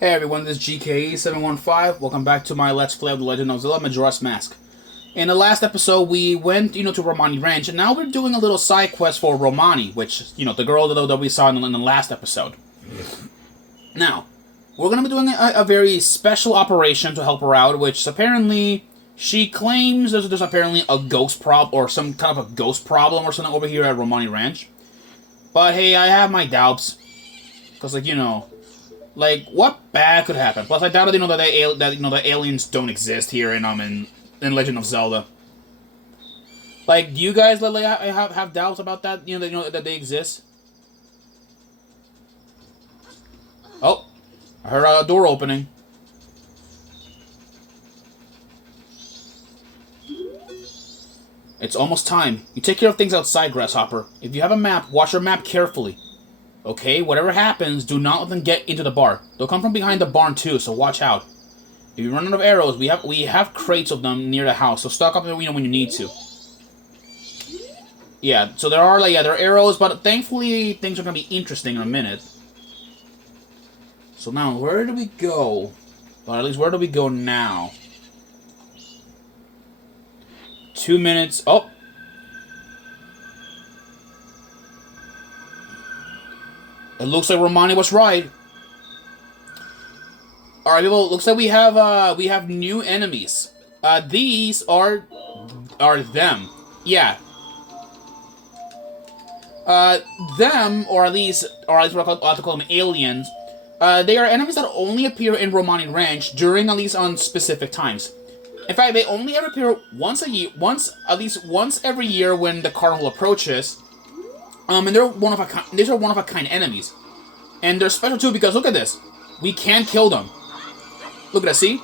Hey everyone, this is GKE715. Welcome back to my Let's Play of The Legend of Zelda Majora's Mask. In the last episode, we went, to Romani Ranch, and now we're doing a little side quest for Romani, which, the girl that we saw in the last episode. Now, we're going to be doing a very special operation to help her out, which apparently, she claims there's apparently a ghost problem, or some kind of a ghost problem or something over here at Romani Ranch. But hey, I have my doubts. Because, what bad could happen? Plus, I doubt that the aliens don't exist here in Legend of Zelda. Like, do you guys have doubts about that? That they exist. Oh, I heard a door opening. It's almost time. You take care of things outside, Grasshopper. If you have a map, watch your map carefully. Okay, whatever happens, do not let them get into the bar. They'll come from behind the barn too, so watch out. If you run out of arrows, we have crates of them near the house, so stock up when you need to. Yeah, so there are there are arrows, but thankfully things are gonna be interesting in a minute. So now, where do we go? Well, at least where do we go now? 2 minutes. Oh. It looks like Romani was right. Alright, people, looks like we have new enemies. These are them. Yeah. Them, or at least what I like to call them, aliens. They are enemies that only appear in Romani Ranch during at least on specific times. In fact, they only ever appear once a year, at least once every year when the carnival approaches. And they're these are one of a kind enemies. And they're special too because look at this. We can kill them. Look at that, see?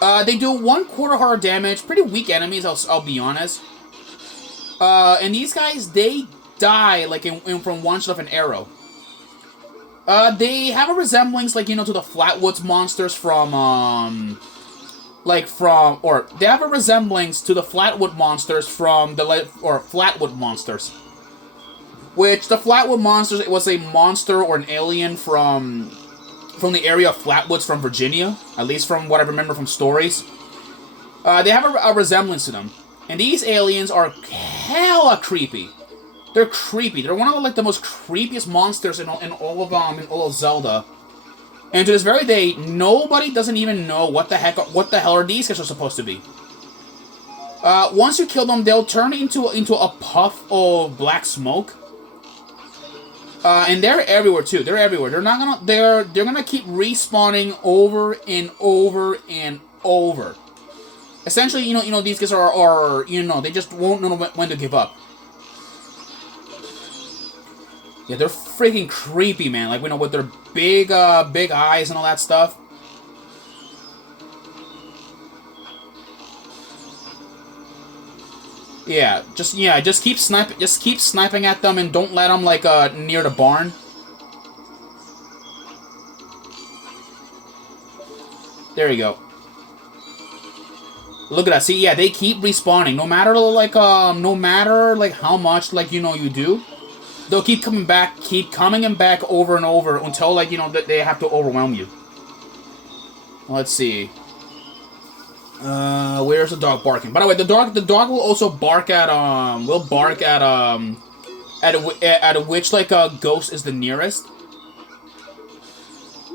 They do 1/4 heart damage. Pretty weak enemies, I'll be honest. And these guys, they die from one shot of an arrow. They have a resemblance to the Flatwoods monsters from they have a resemblance to the Flatwood monsters from Flatwood monsters. Which, the Flatwood monsters, it was a monster or an alien from the area of Flatwoods from Virginia. At least from what I remember from stories. They have a resemblance to them. And these aliens are hella creepy. They're creepy. They're one of the most creepiest monsters in all of Zelda. And to this very day, nobody doesn't even know what the hell are these guys are supposed to be. Once you kill them, they'll turn into a puff of black smoke. And they're everywhere too. They're everywhere. They're gonna keep respawning over and over and over. Essentially, these guys are they just won't know when to give up. Yeah, they're freaking creepy, man. With their big eyes and all that stuff. Yeah, just keep sniping at them and don't let them near the barn. There you go. Look at that. See, yeah, they keep respawning. No matter how much you do, they'll keep coming back over and over until they have to overwhelm you. Let's see. Where's the dog barking? By the way, the dog will also bark at which ghost is the nearest.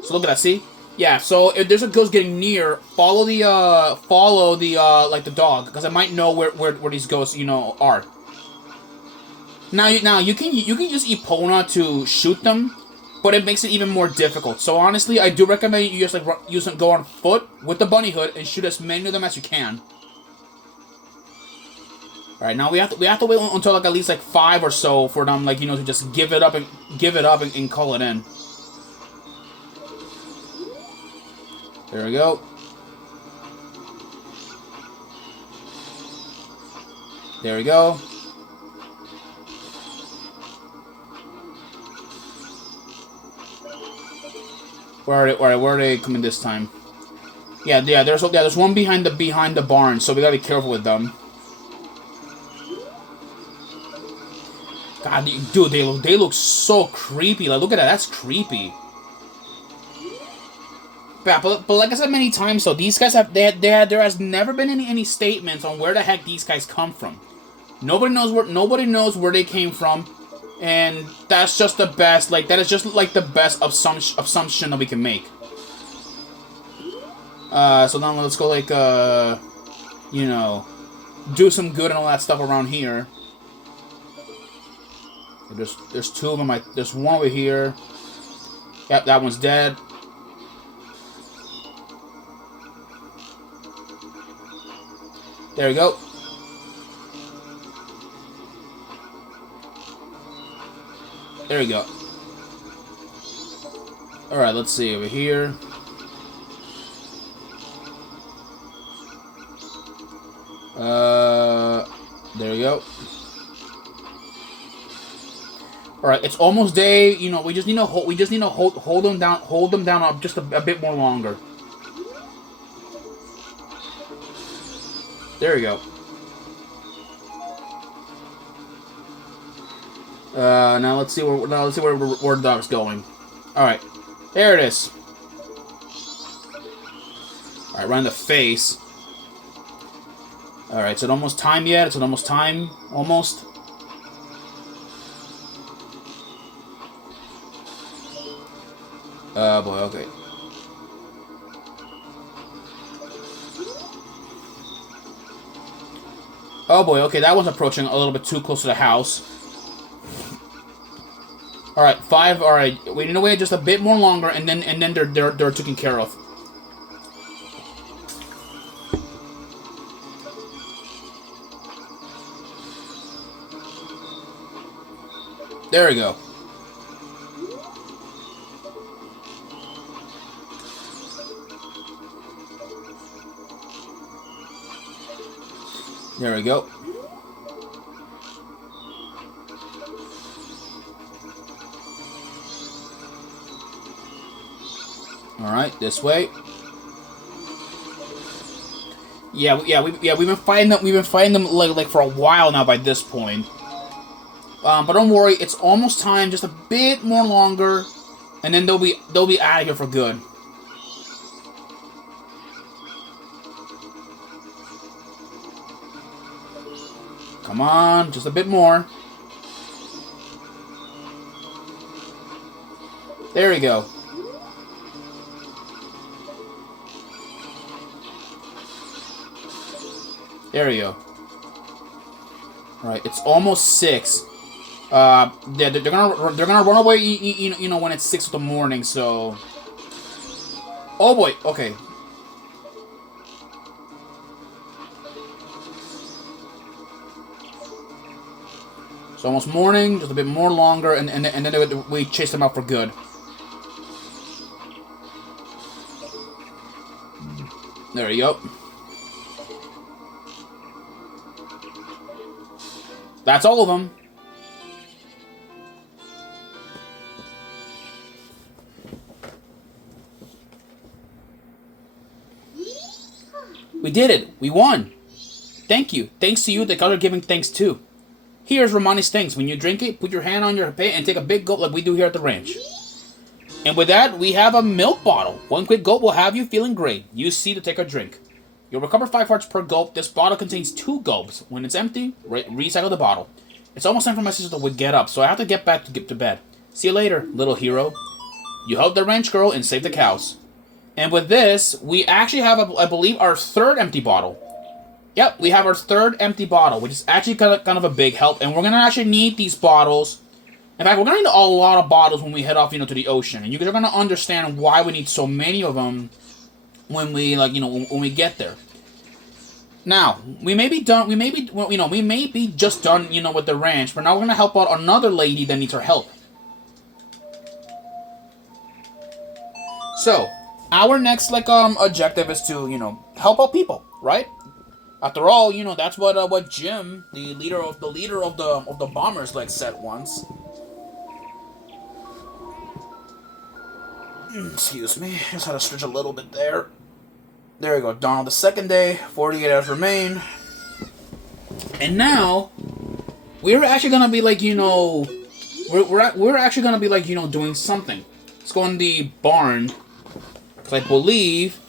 So look at that, see? Yeah, so if there's a ghost getting near, follow the dog, because I might know where these ghosts, are. Now you can use Epona to shoot them, but it makes it even more difficult. So honestly, I do recommend you just go on foot with the bunny hood and shoot as many of them as you can. All right, now we have to wait until at least 5 or so for them to just give it up and call it in. There we go. There we go. Where are they coming this time? Yeah. There's one behind the barn, so we gotta be careful with them. God, dude, they look so creepy. Like, look at that. That's creepy. but like I said many times, so these guys have there has never been any statements on where the heck these guys come from. Nobody knows where they came from, and that's just the best. Like that is just like the best assumption that we can make. So now let's go like you know, do some good and all that stuff around here. There's two of them. There's one over here. Yep, that one's dead. There we go. There we go. Alright, let's see over here. There we go. Alright, it's almost day. You know, we just need to hold them down just a bit more longer. There we go. Now let's see where the dog's going. All right, there it is. All right, right in the face. All right, is it almost time yet? Is it almost time? Almost. Boy, okay. Oh boy, okay, that one's approaching a little bit too close to the house. Alright, 5, alright. We need to wait just a bit more longer, and then they're taken care of. There we go. There we go. All right, this way. We've been fighting them. We've been fighting them like for a while now. By this point, but don't worry, it's almost time. Just a bit more longer, and then they'll be out of here for good. Come on, just a bit more. There we go. There we go. Alright, it's almost 6. They're gonna run away. You know when it's 6 in the morning. So. Oh boy. Okay. It's almost morning, just a bit more longer, and then we chase them out for good. There we go. That's all of them. We did it. We won. Thank you. Thanks to you, the gods are giving thanks too. Here's Romani's thanks. When you drink it, put your hand on your pay and take a big gulp like we do here at the ranch. And with that, we have a milk bottle. One quick gulp will have you feeling great. Use C to take a drink. You'll recover 5 hearts per gulp. This bottle contains 2 gulps. When it's empty, recycle the bottle. It's almost time for my sister to get up, so I have to get back to bed. See you later, little hero. You helped the ranch girl and saved the cows. And with this, we actually have, I believe, our 3rd empty bottle. Yep, we have our 3rd empty bottle, which is actually kind of a big help. And we're going to actually need these bottles. In fact, we're going to need a lot of bottles when we head off, to the ocean. And you guys are going to understand why we need so many of them when we, when we get there. Now, we may be done, we may be just done, with the ranch. But now we're going to help out another lady that needs our help. So, our next, objective is to, help out people, right? After all, that's what Jim, the leader of the bombers, said once. Excuse me, just had to stretch a little bit there. There we go. Dawn of the 2nd day. 48 hours remain. And now we're actually gonna be we're actually gonna be doing something. Let's go in the barn. Because I believe...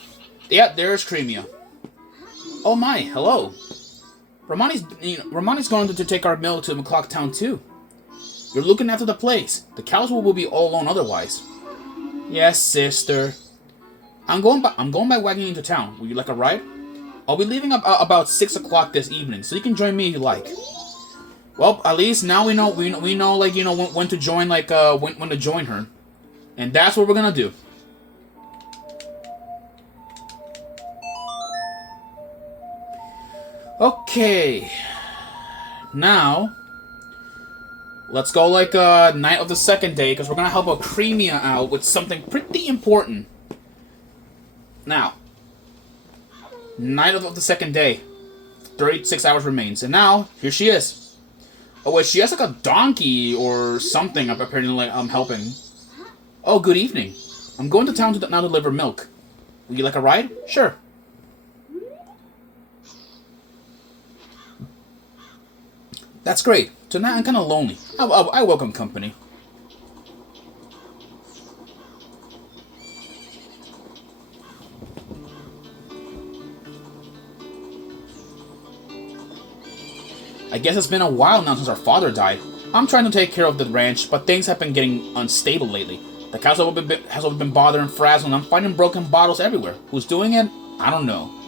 Yeah, there's Cremia. Oh my, hello. Romani's going to take our milk to McClock Town too. You're looking after the place. The cows will be all alone otherwise. Yes, sister. I'm going by wagon into town. Would you like a ride? I'll be leaving about 6 o'clock this evening, so you can join me if you like. Well, at least now we know like when to join when to join her, and that's what we're gonna do. Okay, now let's go night of the second day because we're gonna help a Cremia out with something pretty important. Now, night of the second day, 36 hours remains, and now here she is. Oh wait, she has like a donkey or something. Apparently, I'm helping. Oh, good evening. I'm going to town to now deliver milk. Would you like a ride? Sure. That's great. Tonight I'm kind of lonely. I welcome company. I guess it's been a while now since our father died. I'm trying to take care of the ranch, but things have been getting unstable lately. The cows have been bothering Frazzle, and I'm finding broken bottles everywhere. Who's doing it? I don't know.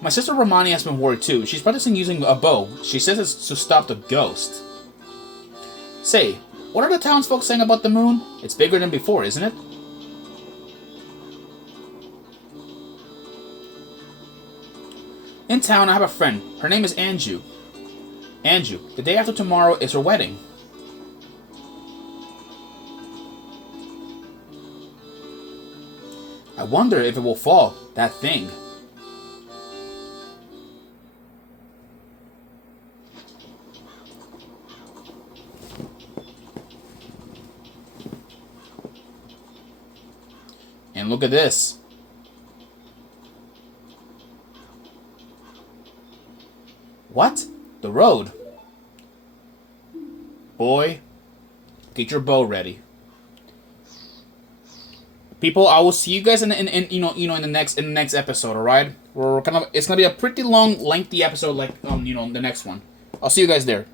My sister Romani has been worried too. She's practicing using a bow. She says it's to stop the ghost. Say, what are the townsfolk saying about the moon? It's bigger than before, isn't it? In town, I have a friend. Her name is Anju. Anju, the day after tomorrow is her wedding. I wonder if it will fall, that thing. And look at this. What? The road. Boy, get your bow ready. People, I will see you guys in the next episode. All right, it's gonna be a pretty long, lengthy episode, the next one. I'll see you guys there.